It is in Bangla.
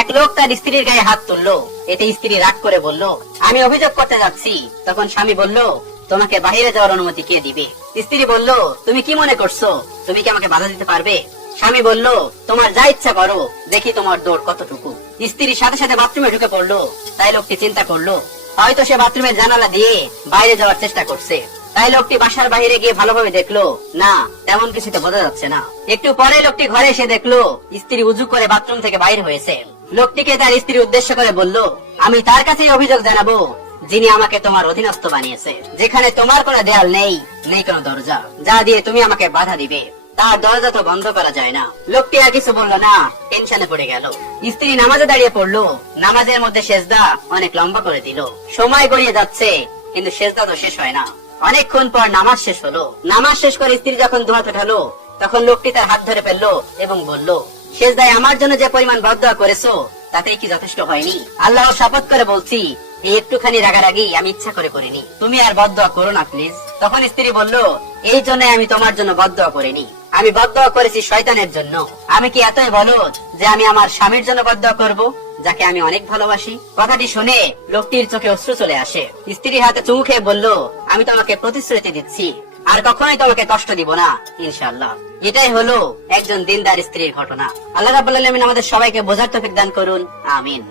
এক লোক তার স্ত্রীর গায়ে হাত তুললো। এতে স্ত্রী রাগ করে বলল, আমি অভিযোগ করতে যাচ্ছি। তখন স্বামী বলল, তোমাকে বাহিরে যাওয়ার অনুমতি কে দিবে? স্ত্রী বলল, তুমি কি মনে করছো তুমি কি আমাকে বাধা দিতে পারবে? স্বামী বলল, তোমার যা ইচ্ছা করো, দেখি তোমার দৌড় কতটুকু। স্ত্রীর সাথে সাথে বাথরুমে ঢুকে পড়লো। তাই লোকটি চিন্তা করলো, হয়তো সে বাথরুমের জানালা দিয়ে বাইরে যাওয়ার চেষ্টা করছে। তাই লোকটি বাসার বাইরে গিয়ে ভালোভাবে দেখলো, না, তেমন কিছুতে বোঝা যাচ্ছে না। একটু পরে লোকটি ঘরে এসে দেখলো স্ত্রী উজু করে বাথরুম থেকে বাইরে হয়েছে। লোকটিকে তার স্ত্রী উদ্দেশ্য করে বলল, আমি তার কাছেই অভিযোগ জানাবো যিনি আমাকে তোমার অধীনস্থ বানিয়েছে, যেখানে তোমার কোনো দেয়াল নেই, নেই কোনো দরজা যা দিয়ে তুমি আমাকে বাধা দিবে। তার দরজা তো বন্ধ করা যায় না। লোকটি আর কিছু বললো না, টেনশনে পড়ে গেল। স্ত্রী নামাজে দাঁড়িয়ে পড়লো। নামাজের মধ্যে সেজদা অনেক লম্বা করে দিল। সময় গড়িয়ে যাচ্ছে, কিন্তু সেজদা তো শেষ হয় না। অনেকক্ষণ পর নামাজ শেষ হলো। নামাজ শেষ করে স্ত্রী যখন দোয়া পেটালো, তখন লোকটি তার হাত ধরে ফেললো এবং বলল, সেজদায় আমার জন্য যে পরিমাণ বদদোয়া করেছো তাতেই কি যথেষ্ট হয়নি? আল্লাহ শপথ করে বলছি, এই একটুখানি রাগারাগি আমি ইচ্ছা করে করিনি। তুমি আর বদদোয়া করো না প্লিজ। তখন স্ত্রী বলল, এই জন্য আমি তোমার জন্য বদদোয়া করিনি, আমি বদদোয়া করেছি শয়তানের জন্য। আমি কি এতই বলদ যে আমি আমার স্বামীর জন্য বদদোয়া করব, যাকে আমি অনেক ভালোবাসি? কথাটি শুনে লোকটির চোখে অশ্রু চলে আসে। স্ত্রীর হাতে চুমু খেয়ে বলল, আমি তোমাকে প্রতিশ্রুতি দিচ্ছি আর কখনোই তোমাকে কষ্ট দিব না, ইনশাআল্লাহ। এটাই হলো একজন দিনদার স্ত্রীর ঘটনা। আল্লাহ রাব্বুল আলামিন আমাদের সবাইকে বোঝার তৌফিক দান করুন, আমিন।